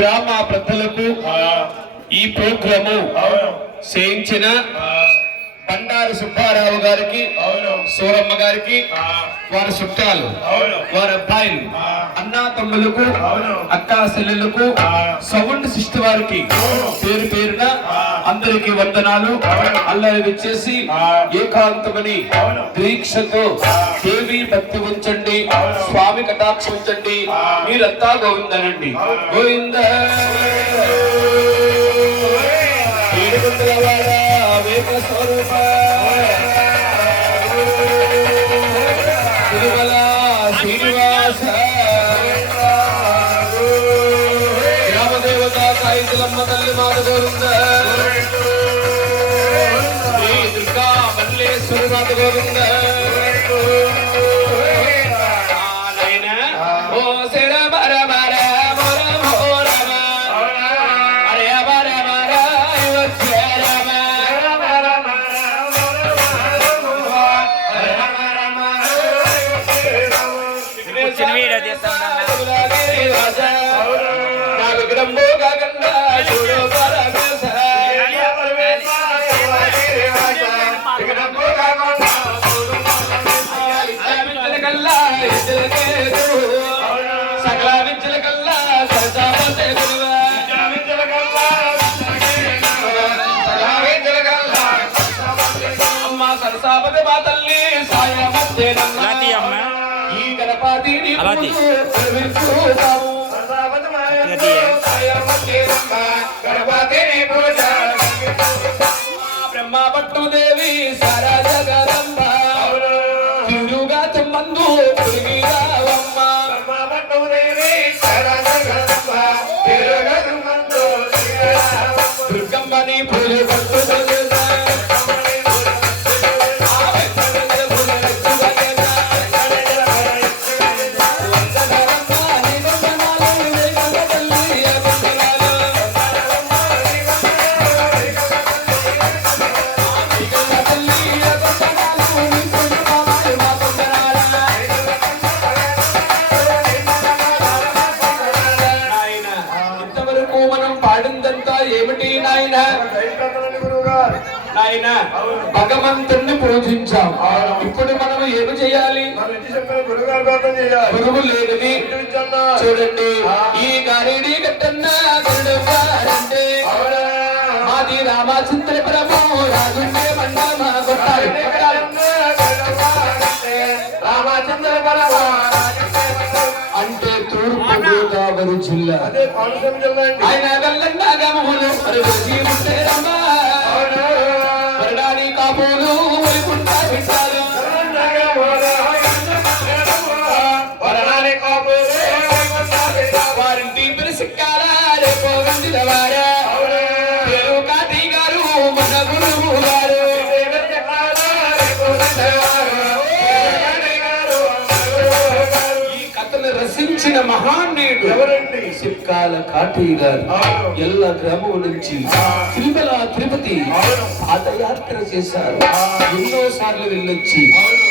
గ్రామ ప్రజలకు ఈ ప్రోగ్రాము చేయించిన బండారు సుబ్బారావు గారికి, సూరమ్మ గారికి, వారి చుట్టాలు, వారి అబ్బాయిలు, అన్నా తమ్ములకు, అక్కా చెల్లెలకు, సౌండ్ సిస్టర్ వారికి పేరు పేరున అందరికి వందనాలు. అల్లరి విచ్చేసి ఏకాంతమని దీక్షతో దేవి భక్తి ఉంచండి, స్వామి కటాక్ష ఉంచండి. మీరంతా గోవిందనండి. గోవింద స్వరూప తిరుమల శ్రీనివాస గ్రామదేవత కాయితులమ్మ తల్లి మాత గోవింద, శ్రీ దుర్గా మల్లేశ్వరి మాత గోవింద. బ్రహ్మ పట్టు దేవి సారా జగదంబ తిరుగా చెమ్మందు తిరిగిరావమ్మ. బ్రహ్మ పట్టు దేవి సారా జగదంబ తిరుగా చెమ్మందు దుర్గమ్మని పూజ పట్టు భగవంతుణ్ణి పూజించాం. ఇప్పుడు మనం ఏమి చేయాలి? గురువు లేనిది చూడండి. ఈ గారిడి కట్టన్నా గురుడంటే మాది రామచంద్రపురము రాజుండే మండమ కొట్టాలి. అంటే తూర్పు గోదావరి జిల్లా. ఆయన గల్లన్నాగములు కాపులు వారింటి పిలిసిక్కాల రేపోగండి వారా పేరు కాటి గారు మన గురువు గారు. ఈ కథను రచించిన మహానీయుడు ఎవరండి? సిక్కాల కాటి గారు. ఎల్ల గ్రామం నుంచి తిరుమల తిరుపతి పాదయాత్ర చేశారు. ఎన్నో సార్లు వెళ్ళొచ్చి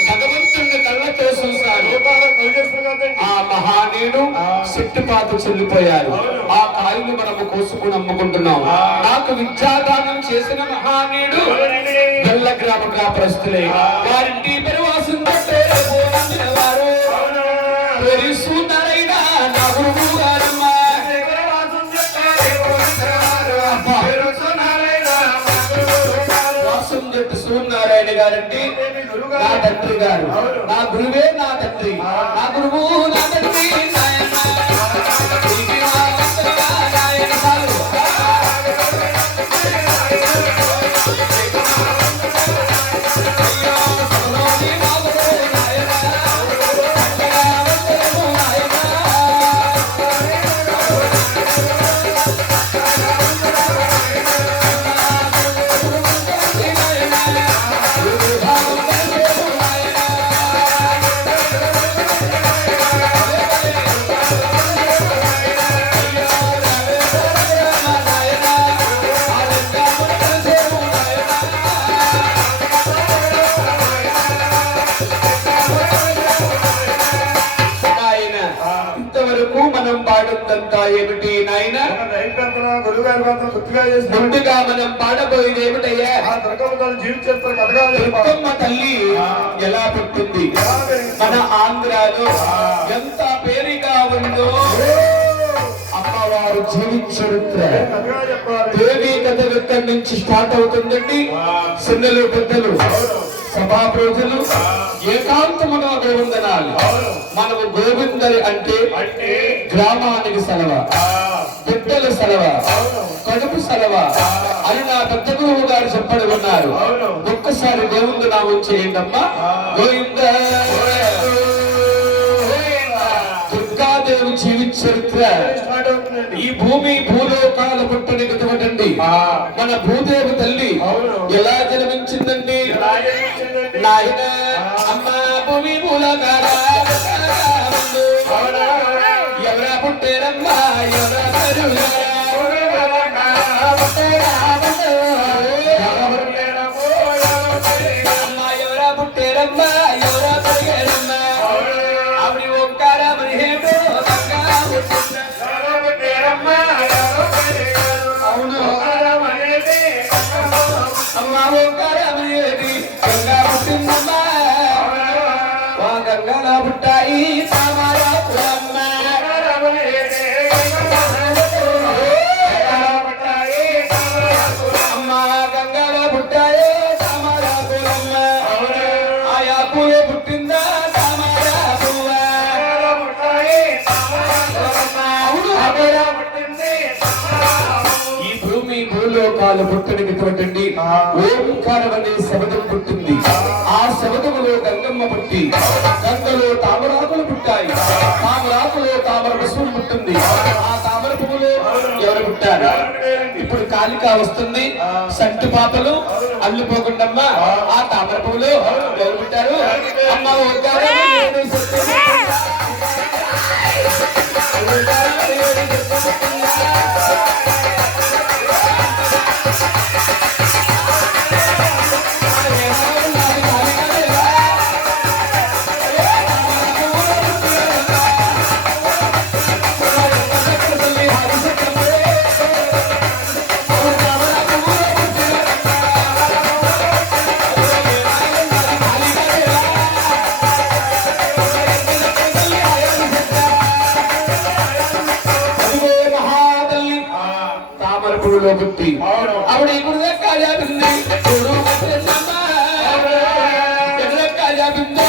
భగవంతుని కళ్ళతో చూశారు. ఆ మహానీయుడు చెట్టుపాత చెల్లిపోయారు. ఆ కాయలు మనము కోసుకుని అమ్ముకుంటున్నాం. నాకు విద్యాదానం చేసిన మహానీయుడు ఎల్ల గ్రామ గ్రామస్తులే. వారింటి పెరువాసం వారు పెరిస్తున్నారైనా నా గురువు గారమ్మ. సూర్యనారాయణ గారంటే నా తండ్రి గారు. నా గురువే నా తండ్రి. నా గురువు నా తండ్రి. మనం పాడుతంతా ఏమిటి నాయన? ముందుగా మనం పాడబోయేది ఏమిటయ్యా? దుర్గమ్మ తల్లి ఎలా పుట్టింది? మన ఆంధ్రాలో ఎంత పేరుగా ఉందో అమ్మవారు జీవిత చరిత్ర. దేవి కథ ఎక్కడి నుంచి స్టార్ట్ అవుతుందండి? చిన్నలు పెద్దలు సభా ప్రజలు ఏకాంతముగా గోవిందనాలు. మనము గోవిందరి అంటే గ్రామానికి సెలవ, బిడ్డల సెలవ, కడుపు సెలవ అని నా పెద్ద గురువు గారు చెప్పడం ఉన్నారు. ఒక్కసారి గోవింద నామం చేయండి అమ్మా. గోవింద. దుర్గాదేవి జీవిత చరిత్ర. ఈ భూమి భూలోకాల పుట్టనికటువండి మన భూదేవి తల్లి ఎలా జన్మించిందండి? నాయన అమ్మ భూమి మూలకాల ఎవరా పుట్టారమ్మా? ఎవరా పరులా? అమ్మా ఎవరా పుట్టారమ్మా? ఎవరా పెరిగారమ్మా? ఆవిడ ఒక్కరా మరిహేటో అవును అమ్మా ఒక్కరా మరిహేటి గంగా పుట్టిందమ్మా. గంగల పుట్టాయి తామరాపురమ్మ. అమ్మ గంగల పుట్టాయి తామరాపురమ్మ. ఆయా పూలే పుట్టిందా తామరాపువ. ఈ భూమి భూలోకాలు పుట్టనిటువంటి ఓంకారం అనే శబ్దం పుట్టింది. ఆ శబ్దములో గంగమ్మ పుట్టి, గంగలో తామరాకులు పుట్టాయి, తామరాకులో తామర పుష్పం పుట్టింది. ఆ తామర పువ్వులో ఎవరు పుట్టారు? ఇప్పుడు కాలిక వస్తుంది, సంటి పాపలు అల్లిపోకుండమ్మా. ఆ తామర పువ్వులో ఎవరు పుట్టారు? అమ్మ ఓంకారం. పుట్టి ఆవిడ ఇప్పుడు కాజాబింది కాజాబిందో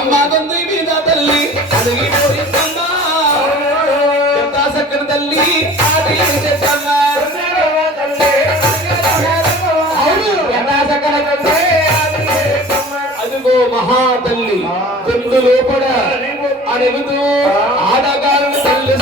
అమ్మా తండ్రి మీద తల్లి అడిగిపోయిందమ్మా. ఎంత సక్కన తల్లి అదిగో మహాతల్లి చెందు లోపల అడుగుతూ ఆడగాలను తల్లి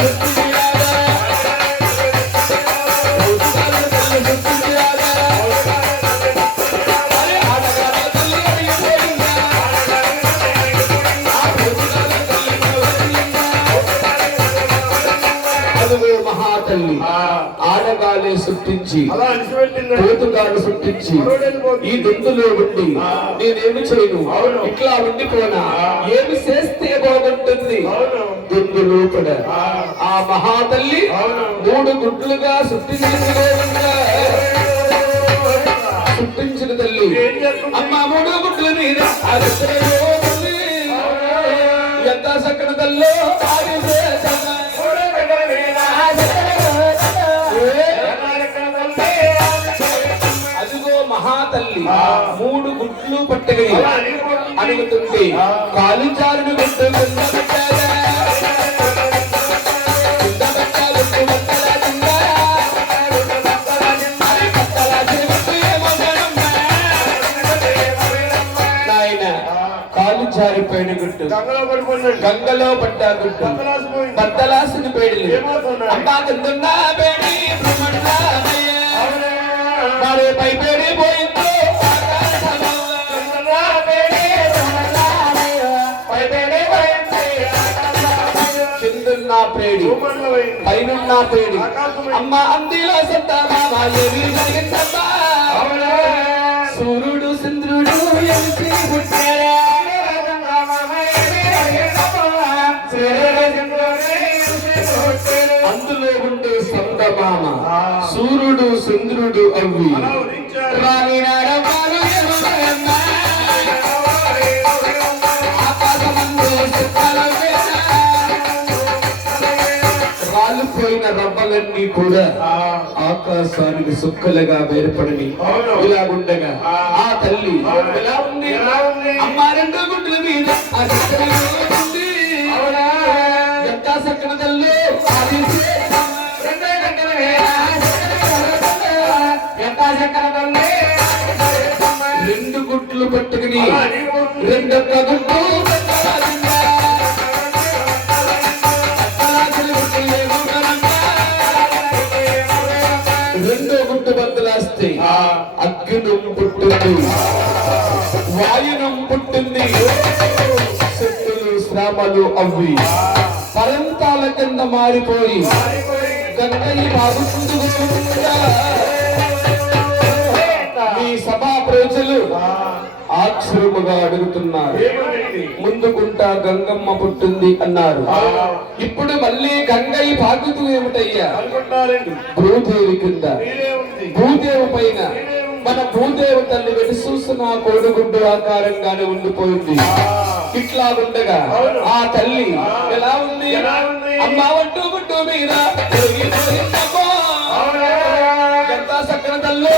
మహాతల్లి ఆడగాలే సృష్టించి పోతుగాలు సృష్టించి ఈ దొంతులో ఉండి నేనేమి చేయను, ఇట్లా ఉండిపోనా, ఏమి చేస్తే బాగుంటుంది? దొందు లోపల ఆ మహాతల్లి 3 గుడ్లుగా సృష్టించిన తల్లి అమ్మ 3 గుడ్ల మీద ఎంత చక్కని తల్లో అదిగో మహాతల్లి 3 గుడ్లు పట్టగలి అడుగుతుంది. కాలిచారుని గుడ్డు జారిపోయిన గుట్టు గంగలో పడ్డా గుట్టు బద్దలాసిన పేడలు అమ్మా కిందున్నా పేడి మరి పై పేడి పోయిందో కిందున్నా పేడి పైనున్నా పేడి అమ్మ అందిలో సత్తా మామ ఏమి జరిగిందమ్మా సూర్యుడు చంద్రుడు ఎలిసి పుట్టారా అందులో ఉండే సంగమామ సూర్యుడు చంద్రుడు అవి రాని నాడవారు రాలిపోయిన రవ్వలన్నీ కూడా ఆకాశానికి సుక్కలుగా వేర్పడని ఇలా ఉండగా ఆ తల్లి ఎలా ఉంది అమ్మ రెండు గుడ్ల మీద ఎంత సక్కన తల్లి రెండు గుడ్లు పట్టుకుని రెండొక్క గుడ్డు రెండో గుడ్డు బద్దలాస్తే అగ్నం పుట్టింది వాయునం పుట్టింది శక్తులు శ్రమలు అవి పరంతాల కింద మారిపోయి గంగయ్య బాగుంటుందా మీ సభా ప్రజలు ఆశ్చర్యముగా అడుగుతున్నారు ముందుకుంటా గంగమ్మ పుట్టింది అన్నారు ఇప్పుడు మళ్ళీ గంగయ్య బాగుతూ ఏమిటయ్యా భూదేవి కింద భూదేవి పైన మన భూదేవి తల్లి వెలి చూస్తున్న కోడిగుడ్డు ఆకారంగానే ఉండిపోయింది ఇట్లా ఉండగా ఆ తల్లి ఎలా ఉంది అమ్మ ఒట్టు గుడ్డు మీద ఎంత సక్కన తల్లి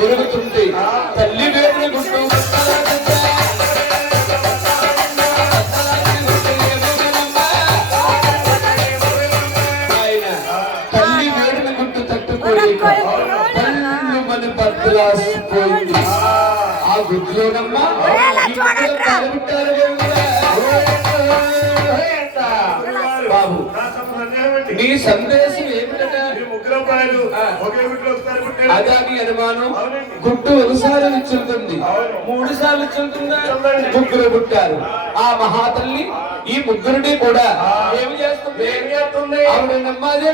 ఒరుగుతుంటే తల్లి వేడిన గుడ్డు తల్లి వేడిన గుడ్డు తట్టుకోలేక మన బద్దలాసిపోయింది ఆ గుడ్లోనమ్మా బాబు నీ సందేశం ఏమిటంటే అదే నీ అనుమానం గుడ్డు ఒకసారి విచ్చుతుంది 3 సార్లు విచ్చుతుందా ముగ్గురు పుట్టారు ఆ మహాతల్లి ఈ ముగ్గురిని కూడా ఏమి చేస్తుంది ఆవిడ నమ్మది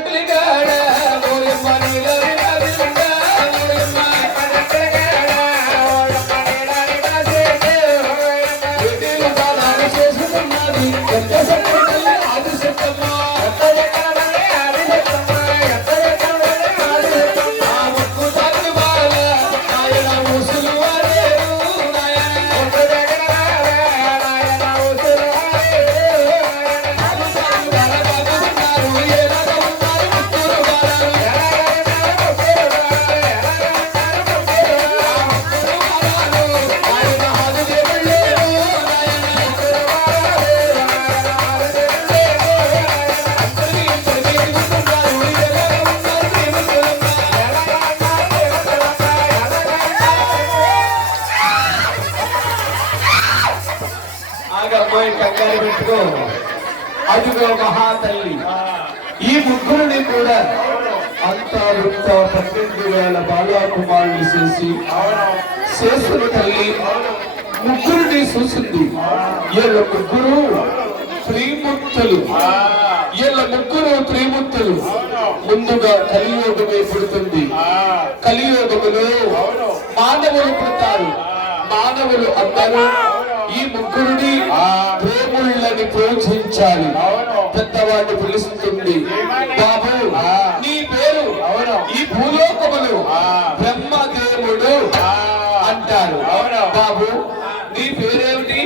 పెట్టుకో అదిగో మహాతల్లి ఈ ముగ్గురిని కూడా అంతా 12,000 బాలకుమారులు చేసిన తల్లి ముగ్గురిని చూసింది వీళ్ళ ముగ్గురు త్రిమూర్తులు ముందుగా కలియోగమే పుడుతుంది కలియోగములో మానవులు పుడతారు మానవులు అందరూ ఈ ముగ్గురిని ప్రేములని పోషించాలి పెద్దవాడిని పిలుస్తుంది బాబు నీ పేరు ఈ భూలోకములు బ్రహ్మదేవుడు అంటారు బాబు నీ పేరేమిటి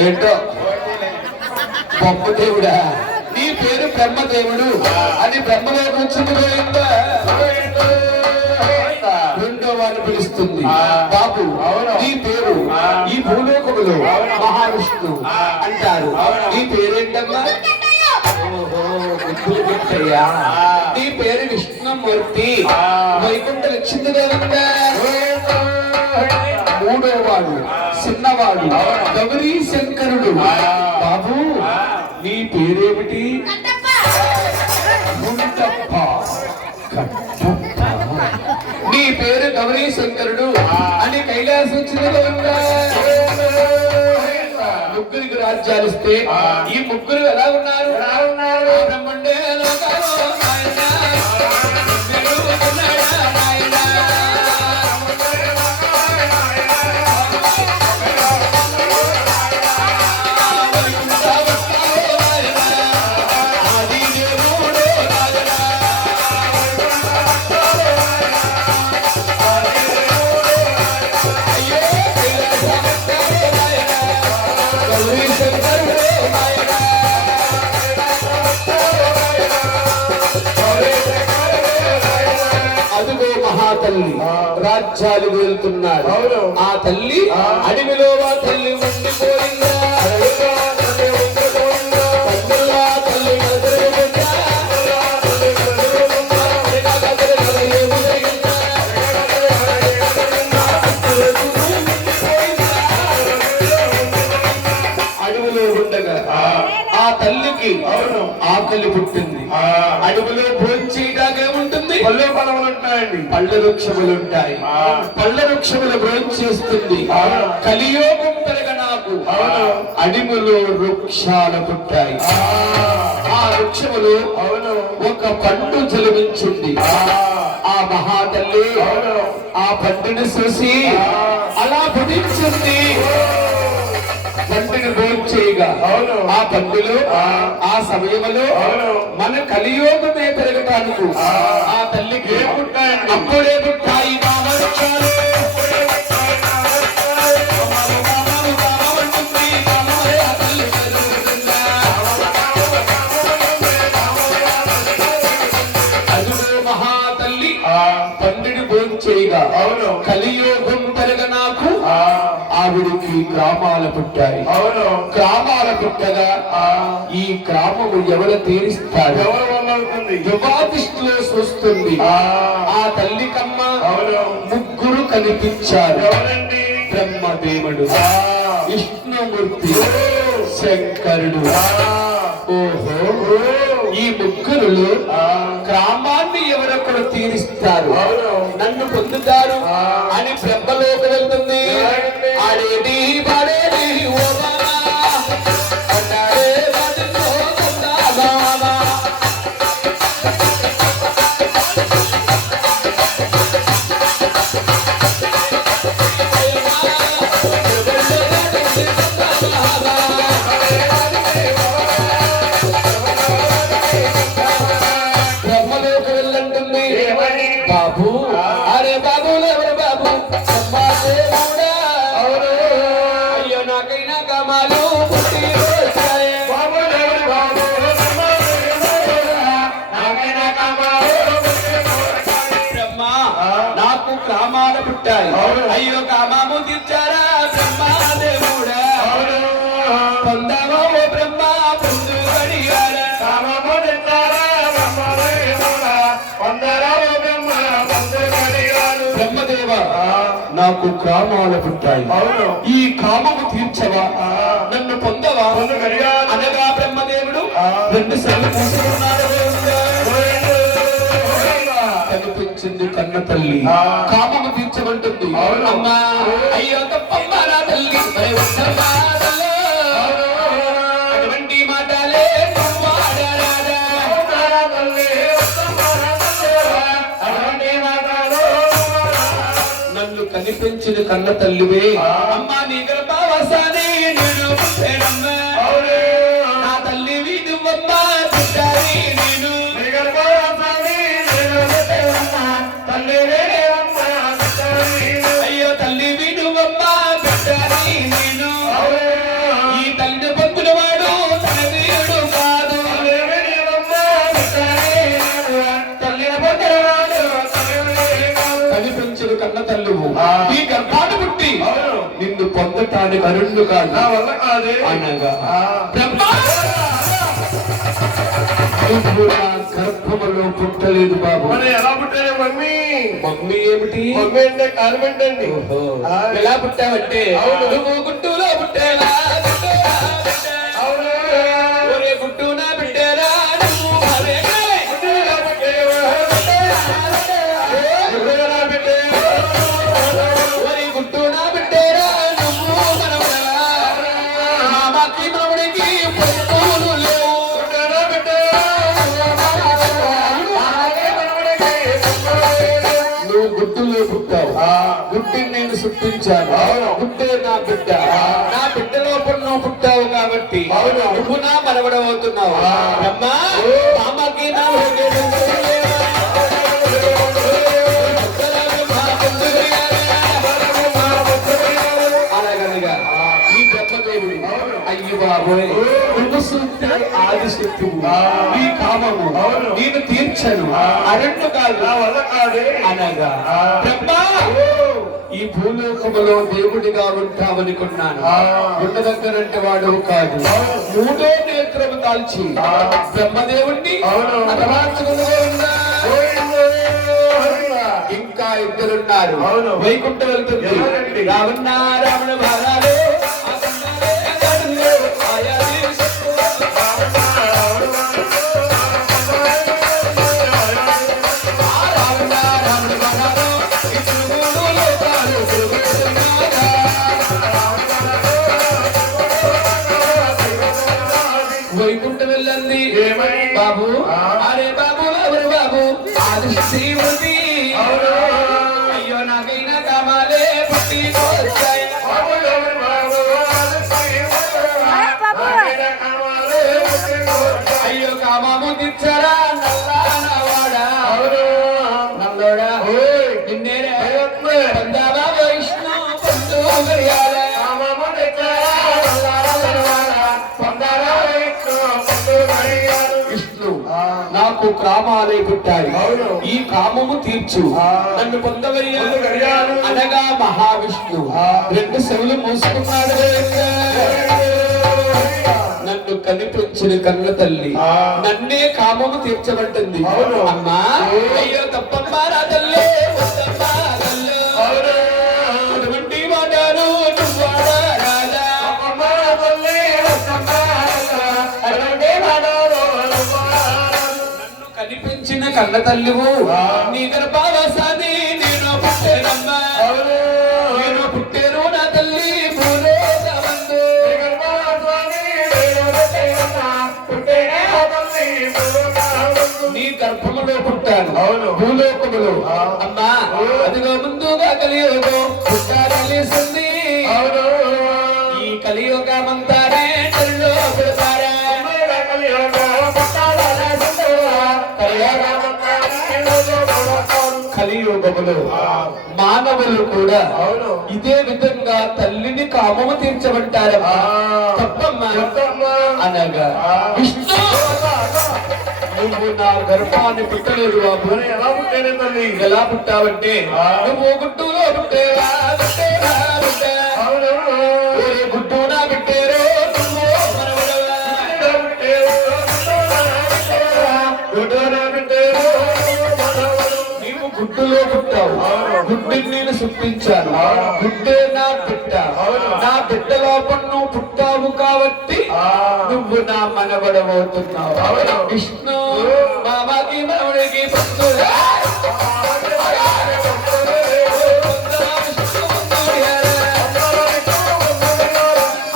ఏంటో బ్రహ్మదేవుడా నీ పేరు బ్రహ్మదేవుడు అది బ్రహ్మలోకి వచ్చింది రెండో వారిని పిలుస్తుంది బాబు నీ పేరు ఈ భూలోకములో మహావిష్ణు అంటారు నీ పేరేంటమ్మా నీ పేరు విష్ణుమూర్తి వైకుంఠ లక్ష్మీదేవంగా మూడో వాడు చిన్నవాడు గౌరీ శంకరుడు బాబు నీ పేరేమిటి నీ పేరు గౌరీ శంకరుడు అని కైలాసం వచ్చిన ముగ్గురికి రాజ్యాలు ఇస్తే ఈ ముగ్గురు ఎలా ఉన్నారు? బ్రహ్మండే లోకాలు నాయనా, తల్లి రాజ్యాలు వెళ్తున్నాడు. ఆ తల్లి అడవిలో ఆ తల్లి ఉండిపోయిందా? అడవిలో ఉండగా ఆ తల్లికి ఆకలి పుట్టింది. అడవిలో భోంచేయడాగా ఉంటుంది, పళ్ళు పొలములు ఉంటాయండి, పళ్ళ వృక్షములు ఉంటాయి. పళ్ళ వృక్షములు భోంచేస్తుంది. కలియోగం పెరగ నాకు అడవిలో వృక్షాలు పుట్టాయి. ఆ వృక్షములు ఒక పండు జలమించింది. ఆ మహాతల్లి ఆ పండుని చూసి అలా భుజించింది. పండుని భోంచేయగా ఆ పండులో ఆ సమయంలో మన కలియోగమే పెరగటానికి ఆ తల్లికి అప్పుడే పుట్టాయి మామవృక్షాలు. మహాతల్లి పండుని భోంచేయగా కలియోగం పెరగ నాకు ఆవిడికి గ్రామాలు పుట్టాయి. గ్రామాల పుట్టగా ఈ గ్రామము ఎవరు తీరుస్తారు? యువాదిష్టిలో చూస్తుంది. ఆ తల్లికమ్మ ముగ్గురు కనిపించారు. బ్రహ్మదేవుడు, విష్ణుమూర్తి, శంకరుడు. ఓహో, ఈ ముగ్గురులు గ్రామాన్ని ఎవరొకరు తీరుస్తారు, నన్ను పొందుతారు అని బ్రహ్మలోకి వెళ్తుంది. ఆడేది పాడేది ఓ బాబా, అన్నాడే వాటితో బాబా. బ్రహ్మలోకి వెళ్ళంటుంది. బాబు, అరే బాబు, ఎవరు బాబు? అయ్యో నాకైనా కమాలు పుట్టి వచ్చాయే. బ్రహ్మ, నాకు కామాలు పుట్టాయి. అయ్యో కామాము తీర్చారా బ్రహ్మదేవుడా? పొందావా ఓ బ్రహ్మ పొందు గడియారా? బ్రహ్మదేవ, నాకు కామాలు పుట్టాయి. ఈ కామము తీర్చవా, నన్ను పొందవా అనగా బ్రహ్మదేవుడు రెండు సార్లు కూర్చున్నాడు. కనిపించింది కన్న తల్లి, కామము తీర్చమంటుంది. అమ్మా, అయ్యో తప్పమ్మా నా తల్లి, అటువంటి మాటలే నన్ను కనిపించిన కన్న తల్లివే. అమ్మా, నీ గర్భావాసాన్ని నేను పుట్టేనమ్మా. నా తల్లివి నువ్వమ్మా, పుట్టాలి నేను. అయ్యో తల్లివి నువ్వమ్మా, పుట్టాలి నేను. ఈ తల్లి పొందుల వాడు తన వీరుడు కాదు. కనిపించిన కన్న తల్లువు ఈ గర్భాన్ని పుట్టి నిన్ను పొందటానికి అరుణ్ణు కాదు అనగా గర్భములో పుట్టలేదు బాబు. ఎలా పుట్టారు మమ్మీ? మమ్మీ ఏమిటి? మమ్మీ అంటే కాన్వెంట్ అండి. ఎలా పుట్టావంటే నువ్వు గుట్టులో పుట్టేలా, ఒరే గుట్టున బిడ్డేలా నువ్వు ఒరి గుట్టున బిడ్డేలా నువ్వు మనవలా. మామకి మనవడికి పొత్తులు లేవు. నువ్వు గుడ్డులో పుట్టావు, గుడ్డిని నేను సృష్టించాను, గుడ్డే నా బిడ్డ. నా బిడ్డ లోపల నువ్వు పుట్టావు కాబట్టి నువ్వు నా మనవడవుతున్నావు. అమ్మా మామకి నా అనగనగా ఈ బ్రహ్మదేవుడు అయ్యి బాబోయ్ నువ్వు సూక్తి ఆది శక్తువు, ఈ కామము నేను తీర్చను అరణ్య కాదు అనగా బ్రహ్మ ఈ భూలోకములో దేవుడిగా ఉంటావనుకున్నాను. ఉండదగ్గరంటే వాడు కాదు. మూడో నేత్రము దాల్చి బ్రహ్మదేవుణ్ణి ఇంకా ఇద్దరున్నారు. వైకుంఠం వెళ్తుంది. రావణ రావణ భారాలు వైకుంఠం వెళ్ళండి బాబు. అరే బాబు ఎవరు బాబు ఆది శ్రీమతి. అయ్యో నాకైనా కామాలే పుట్టి అయ్యో కామాము తెచ్చారా నల్లాడా నల్లోడా నిన్నేరే పొందావా వైష్ణు పొందు విష్ణు నాకు కామాలే పుట్టాయి, ఈ కామము తీర్చు నన్ను పొందవయ్యాను అనగా మహావిష్ణు రెండు చెవులు మూసుకున్నాడు. నన్ను కనిపించిన కన్న తల్లి నన్నే కామము తీర్చబట్టింది. అమ్మా అయ్యో తప్పమ్మా రా తల్లి అటువంటి మాటలు నన్ను కనిపించిన కన్న తల్లివు నీ గర్భావాసాన్ని నేను పుట్టేనమ్మా. నేను పుట్టేను నా తల్లి నీ గర్భములో పుట్టాను భూలోకములో. అమ్మా అదిగో ముందుగా కలియుగం పుట్టాలిసింది. ఈ కలియుగమంతానే చెల్లో పెడతారా కలియుగములో మానవులు కూడా ఇదే విధంగా తల్లిని కామము తీర్చబట్టారు. తప్పమ్మా అనగా విష్ణు నువ్వు నా గర్భాన్ని పుట్టలేదు బాబు. ఎలా పుట్టానే తల్లి? ఎలా పుట్టావంటే నువ్వు గుడ్డులో పుట్టేవా గుడ్డు నా పెట్టారు నీవు గుడ్డులో పుట్టావు, గుడ్డిని నేను సృష్టించాను, గుడ్డే నా బిడ్డ. నా బిడ్డ లోపల నువ్వు పుట్టావు కాబట్టి నువ్వు నా మనవడవుతున్నావు. విష్ణు బాబాకి మనవడికి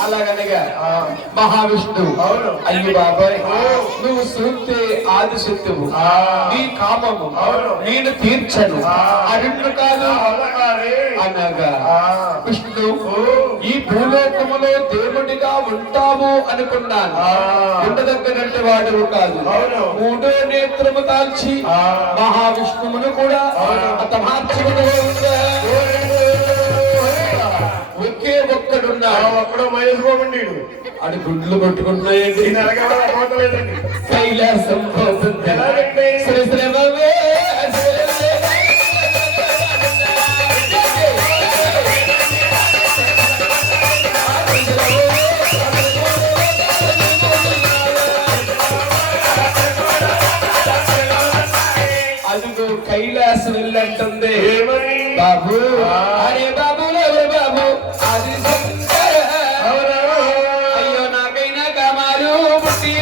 అలాగనగా మహావిష్ణు అయ్యి బాబాయ్ నువ్వు సూక్తే ఆది శక్తువు, నీ కామము నేను తీర్చను అరణ్య కాదు అనగా విష్ణు ఈ భూలోకములో దేవుడిగా ఉంటావు అనుకున్నాను. ఉండదగ్గనంటే వాడు కాదు. మూడో నేత్రము దాల్చి మహావిష్ణువును కూడా అతమార్చముగా ఉందా. ఒకే ఒక్కడున్నాడు. అప్పుడు మహేష్ బాబు అది గుడ్లు కొట్టుకుంటున్నాయండి. కైలాసం పోతుంది అదిగో కైలాసం వెళ్ళంటుంది. బాబు అరే బాబు బాబు అది అయ్యో నాకైనా కామాలు పుట్టి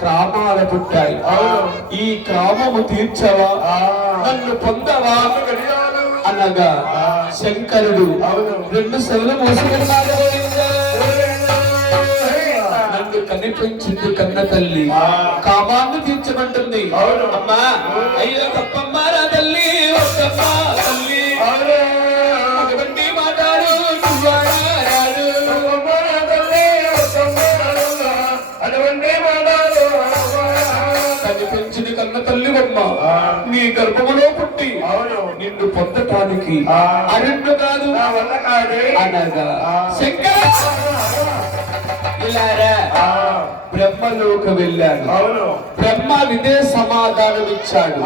గ్రామాల పుట్టాయి. అవును. ఈ గ్రామము తీర్చవా, నన్ను పొందవా అనగా శంకరుడు అవును. రెండు సెలవు మోసుకున్నాడు. నన్ను కనిపించింది కన్న తల్లి, కామాన్ని తీర్చమంటుంది. అవును. అమ్మా అయ్యో తప్పమ్మా రా తల్లి, వద్దమ్మా తల్లి, అటువంటి మాట్లాడు నువ్వాడాడు. కనిపించింది కన్న తల్లి అమ్మ, నీ గర్భములో పుట్టి నిన్ను పొందటానికి అరెండు కాదు అనగా శంకర ఇలారా బ్రహ్మలోక వెళ్ళాడు. బ్రహ్మ విదే సమాధానం ఇచ్చాడు.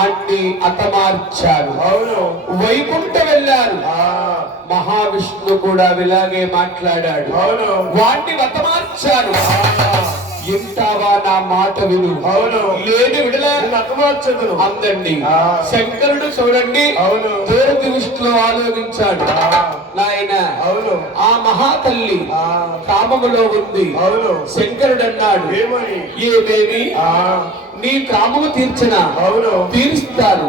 ఆన్ని అతమార్చాడు. వైకుంఠ వెళ్ళారు. మహావిష్ణు కూడా ఇలాగే మాట్లాడాడు. వాణ్ణి వతమార్చాడు. ఇంటావా నా మాట విను, లేని విడల అందండి. శంకరుడు చూడండి దూరది విష్ణులో ఆలోచించాడు. నాయన ఆ మహాతల్లి కామములో ఉంది. శంకరుడు అన్నాడు, ఏమేమి నీ కామము తీర్చిన తీరుస్తాను,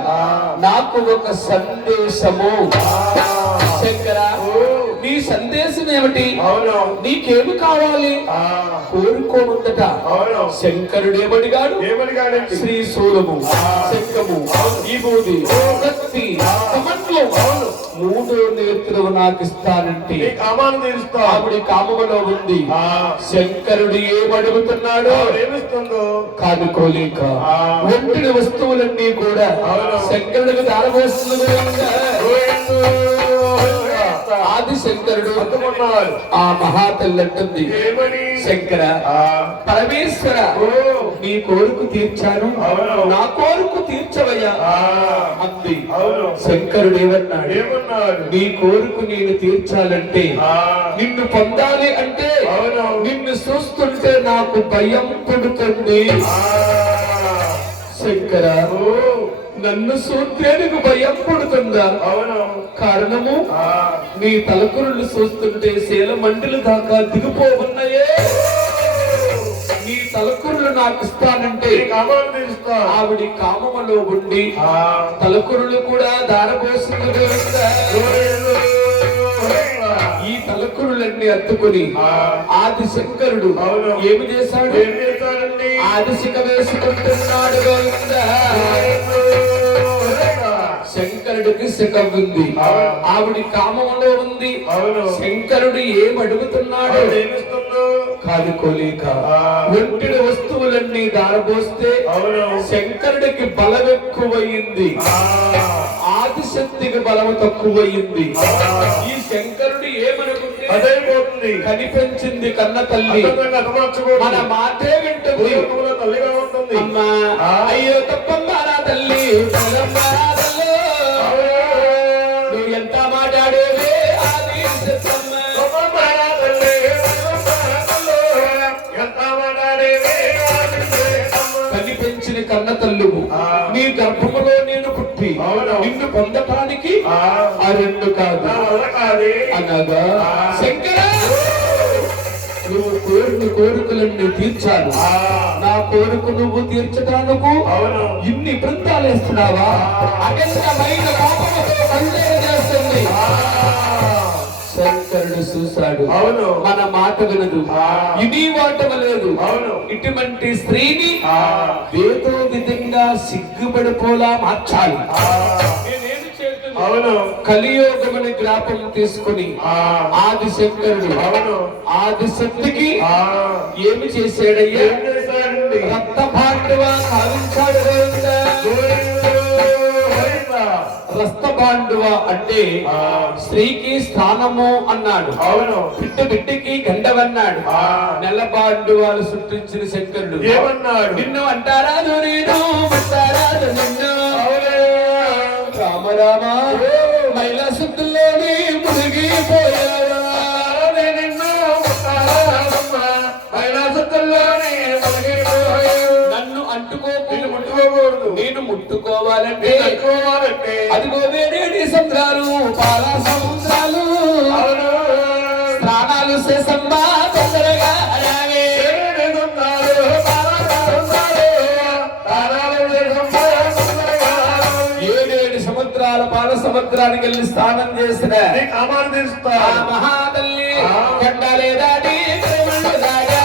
నాకు ఒక సందేశము. శంకర నీ సందేశం ఏమిటి, నీకేమి కావాలి కోరుకోముందట. శంకరుడు ఏమడిగాడు, శ్రీశూలము, శంఖము, విభూది, కత్తి, కమండలం, మూడో నేత్రులు నాకు ఇస్తానంటే ఆవిడ కామములో ఉంది. శంకరుడు ఏమడుగుతున్నాడు, కానుకోలేక ఒంటిని వస్తువులన్నీ కూడా శంకరుడికి దారపోస్తుంది. ఆది శంకరుడు ఆ మహాతల్లి అంటుంది, శంకర పరమేశ్వర నీ కోరిక తీర్చాను, నా కోరిక తీర్చవయ్యా అంది. శంకరుడు ఏమన్నాడు, నీ కోరిక నేను తీర్చాలంటే, నిన్ను పొందాలి అంటే, నిన్ను చూస్తుంటే నాకు భయం పుడుతుంది. శంకర నన్ను చూస్తేందుకు భయం పుడుతుందా? కారణము నీ తలకురులు చూస్తుంటే శీల మండలి దాకా దిగిపోతున్నాయే. నీ తలకురులు నాకు ఇస్తానంటే ఆవిడ కామములో ఉండి తలకురులు కూడా దారపోస్తుంది. ఈ తలకురులన్నీ అత్తుకుని ఆది శంకరుడు ఏమి చేశాడు, ఆది శిఖ వేసుకుంటున్నాడు. శంకరుడికి శిఖం ఉంది, ఆవిడ కామంలో ఉంది. శంకరుడు ఏమడుగుతున్నాడు, కాదుకోలేక ఒంటిడి వస్తువులన్నీ దారబోస్తే శంకరుడికి బలం ఎక్కువయింది, ఆదిశక్తికి బలం తక్కువయింది. ఈ శంకరుడు ఏమనుకుంటే అదైపోతుంది. కనిపించింది కన్న తల్లి, మన మాటే వింటుంది. అమ్మా అయ్యో తప్పమ్మా నా తల్లి, నువ్వు ఎంత మాట్లాడేవే ఆది సత్తమ్మ. కనిపించిన కన్న తల్లు నీ గర్భములో నేను పుట్టి నిన్ను పొందటానికి ఆ రెండు కాదు అనగా శంకర నువ్వు కోరిన కోరికలన్నీ తీర్చాను, నా కోరిక నువ్వు తీర్చటానికి ఇన్ని బృందాలు వేస్తున్నావా? అనంతమైన కోపముతో సందేహం చేస్తుంది. శంకరుడు చూశాడు, మన మాట వినదు, ఇది వాటమలేదు. ఇటువంటి స్త్రీని ఏదో విధంగా సిగ్గుపడిపోలా మార్చాలి. కలియోగమని జ్ఞాపం తీసుకుని ఆది శంకరుడు ఆది శక్తికి ఏమి చేశాడయ్యా, రక్త పాండవ కావించాడు. రక్త పాండవ అంటే స్త్రీకి స్థానము అన్నాడు. బిడ్డ బిడ్డకి గండవన్నాడు. నెల పాండవాలు సృష్టించిన శంకరుడు ఏమన్నాడు, నిన్ను అంటారాదు నేను అంటారాదు నిన్ను. రామ మహిళా శుద్ధుల్లోని మునిగిపోయావా, నన్ను ముట్టుకోకూడదు, నేను ముట్టుకోవాలంటే అదిగో వేరేడి సముద్రాలు, పాలా సముద్రాలు, స్నానాలు చేసమ్మా తొందరగా అలాగే గంగాల పాల సముద్రానికి వెళ్ళి స్నానం చేసిన నీ కామాలు తీరుస్తా. ఆ మహాతల్లి కొండలే దాటి తిరుమల దాగా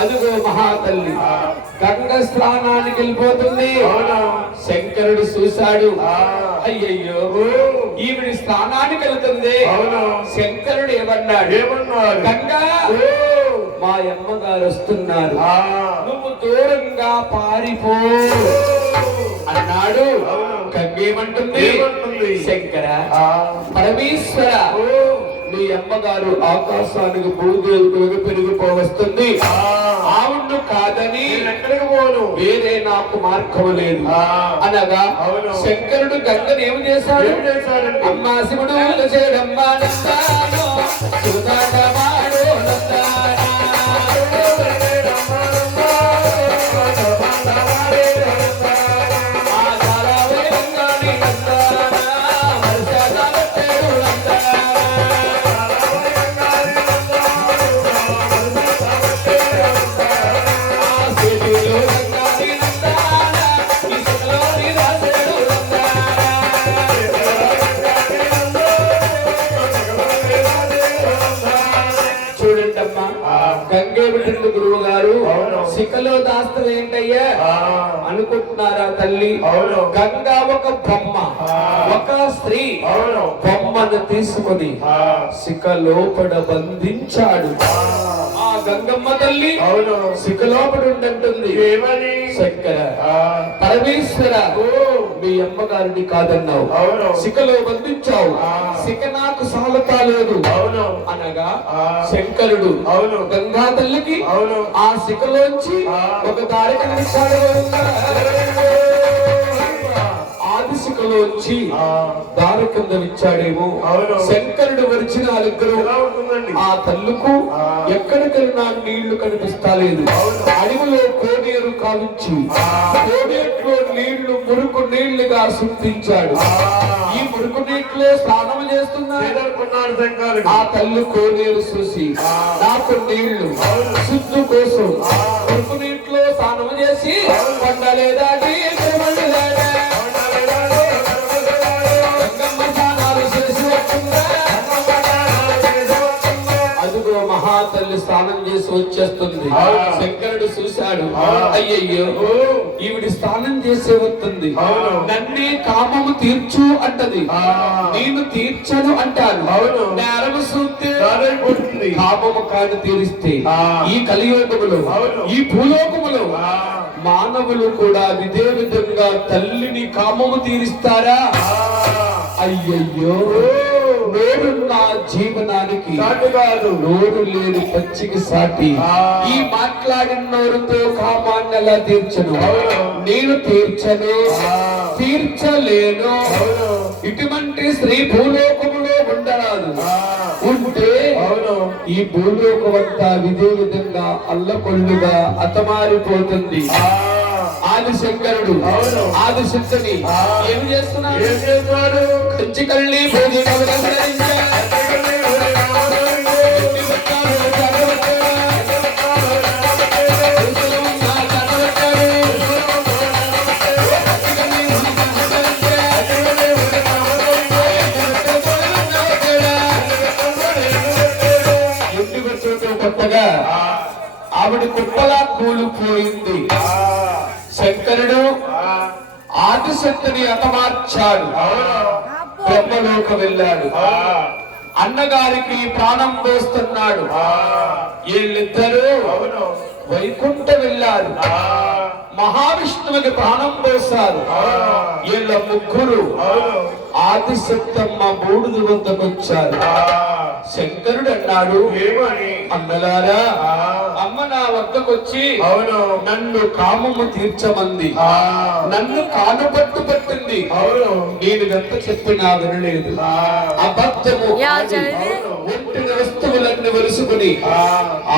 అదుగో మహాతల్లి గంగ స్నానానికి వెళ్ళిపోతుంది. శంకరుడు చూశాడు, అయ్యయ్యో ఈవిడి స్నానానికి వెళ్తుంది. శంకరుడు ఏమన్నాడు? గంగా మా అమ్మగారు వస్తున్నారు, నువ్వు దూరంగా పారిపో అన్నాడు. గంగేమంటుంది? శంకర పరమేశ్వర నీ అమ్మగారు ఆకాశానికి భూదేవులకు పెరిగిపోవస్తుంది, ఆవును కాదని ఎక్కడికి పోను, వేరే నాకు మార్గం లేదు అనగా శంకరుడు గంగను ఏమి చేశాడు? అమ్మా శివుడు చేయడమ్మా నందానో సుధాటమాడో నందానా గంగేమిటి గురువు గారు శిఖలో దాస్తలు ఏంటయ్యా అనుకుంటున్నారా తల్లి? గంగా ఒక బొమ్మ, ఒక స్త్రీ బొమ్మను తీసుకొని శిఖ లోపల బంధించాడు. ఆ గంగమ్మ తల్లి శిఖ లోపల ఉండంటుంది, శంకర పరమేశ్వర మీ అమ్మగారిని కాదన్నావు, శిఖలో బంధించావు, శిఖ నాకు సాలతా లేదు అనగా శంకరుడు గంగా తల్లికి ఆ శిఖలోంచి ఒక దారి కనిపించాడు. ఆది శిఖలోంచి దారి కింద ఇచ్చాడేమో. శంకరుడు వరిచిన ఆ తల్లుకు ఎక్కడికెళ్ళినా నీళ్లు కనిపిస్తలేదు. అడవిలో కోనేరు కావించి కోనేరులో నీళ్లు మురుకు నీళ్లుగా సృష్టించాడు. ఈ మురుకు నీటిలో స్నానం చేస్తున్నాడు ఆ తల్లి. కోనేరు చూసి నాకు నీళ్లు శుద్ధి కోసం మురుకు నీటిలో స్నానం చేసి కొండలేదా మహాతల్లి స్నానం చేసి వచ్చేస్తుంది. శంకరుడు చూశాడు, అయ్యయ్యో ఈవిడి స్నానం చేసే వస్తుంది, నన్నే కామము తీర్చు అంటది, నేను తీర్చను అంటాను. నేరము సూక్తి కామము కాని తీరిస్తే ఈ కలియోగములో ఈ భూలోకములో మానవులు కూడా ఇదే విధంగా తల్లిని కామము తీరిస్తారా? అయ్యయ్యో నోరు నా జీవనానికి కాదు, నోరు లేని పచ్చికి సాటి. ఈ మాట్లాడిన నోరుతో కామాన్ని ఎలా తీర్చను? నేను తీర్చను, తీర్చలేను. ఇటువంటి స్త్రీ భూలోకములో ఉండరాదు. ఉంటే ఈ భూలోకమంతా ఇదే విధంగా అల్లకొల్లుగా అతమారిపోతుంది. ఆదిశంకరుడు ఆదిశక్తిని ఏమి చేస్తున్నాడు? కంచి కళ్ళి కొత్తగా ఆవిడ కుప్పలా కూలిపోయింది. శంకరుడు ఆదిశక్తిని హతమార్చాడు, బ్రహ్మలోక వెళ్ళాడు. అన్నగారికి ప్రాణం పోస్తున్నాడు. వీళ్ళిద్దరూ వైకుంఠ వెళ్ళారు. మహావిష్ణువుకి ప్రాణం పోశారు. వీళ్ళ ముగ్గురు ఆదిశక్తమ్మ బూడిద వద్దకొచ్చారు. శంకరుడు అన్నాడు, అన్నలారా అమ్మ నా వద్దకొచ్చి నన్ను కామము తీర్చమంది, నన్ను కానుపట్టు పట్టింది. నేను ఎంత చెప్పినా వినలేదు. అబద్ధము ఒంటిన వస్తువులన్నీ వలుసుకుని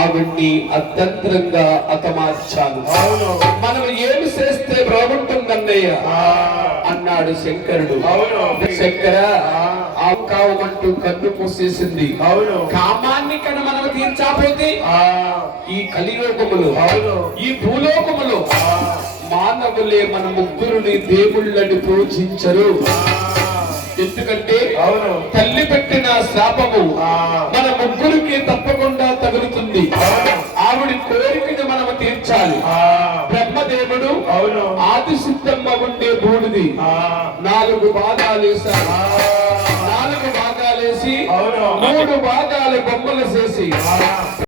ఆవిడ్ని అతంత్రంగా అతమార్చాను. మనం ఏమి చేస్తే బాగుంటుందన్నయ్య అన్నాడు శంకరుడు. శంకర కావు కావమంటూ కన్ను మూసేసింది. అవును. కామాన్ని కన మనం తీర్చాపోతే ఆ ఈ కలిలోకములు, అవును. ఈ భూలోకములు మానవులే మన ముగ్గురుని దేవుళ్ళని పూజించరు. ఎందుకంటే అవును. తల్లి పెట్టిన శాపము మన ముగ్గురికి తప్పకుండా తగులుతుంది. ఆవిడ కోరికను మనము తీర్చాలి. బ్రహ్మదేవుడు అవును. ఆది సిద్ధమ్మ ఉండే బూడిది 4 భాగాలేశారు. 4 భాగాలేసి అవును. 3 భాగాలు బొమ్మలు చేసి